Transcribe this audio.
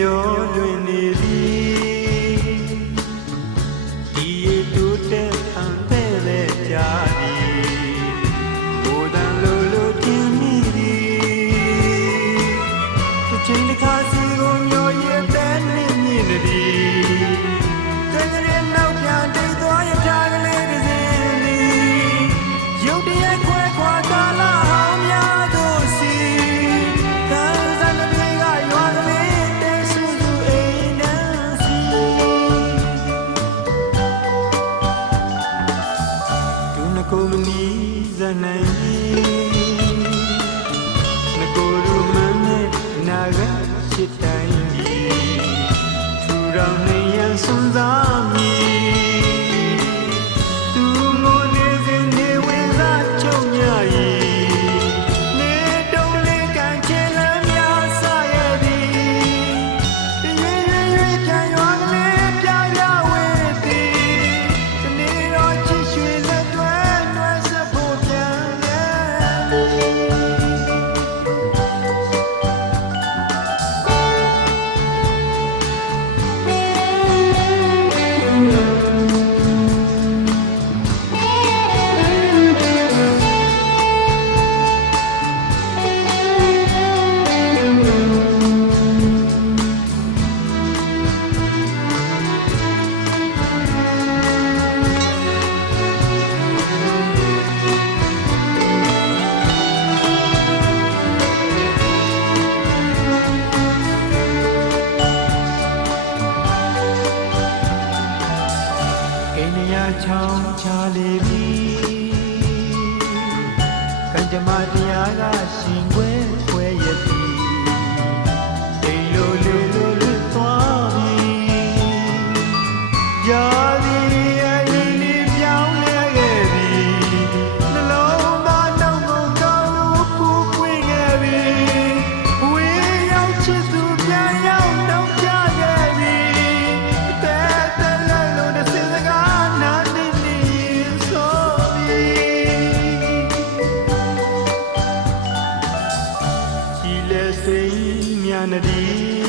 မျောလွင်နေသည်ဒီရတူတဲ့ခံပဲ့ပဲကြာသည်ဘိုးတန်လိုတင်မိသည်တစ်ချိန်တစ်ခါစီကိုမျောရတဲ့မြင့်မြင့်သည်တကယ်နောက်ပြန်တိတ်သွားရထားကလေးတစ်စင်းသည်ရုပ်တရက်ခွဲခွာကာလဟောင်းများတို့စီကိုမနီးစနိုင်ငကိုရမန်းနဲ့နာရချစ်တိုင်းဒီထူထောင်နေရန်စွန်စားမည်သူငိုနေစဉ်နေဝင်စားချုံညရီနေတုံးလေးကန်ချင်လမ်းများဆရသည်ရွေပြန်ရွာကလေးပြပြဝေးသည်ဒီနေ့တော့ချစ်ရွှေလက်ချောင်းချလေပြီကံကြမ္မာတရားကရှင်ခွဲခွဲရသည်အိမ်လိုသွားပြီကြာသည်အရင်လေးပြောင်းလဲခဲ့ပြီနှလုံးသားနှောင်းကုန်တော်ဖူးပွင့်ခဲ့ပြီဝေးရောက်ချစ်သူပြန်ရောက်တောင်းကြခဲ့ပြီတဲ့လည်းလို့တစ်စင်စကားစိတ်မြန်နဒီ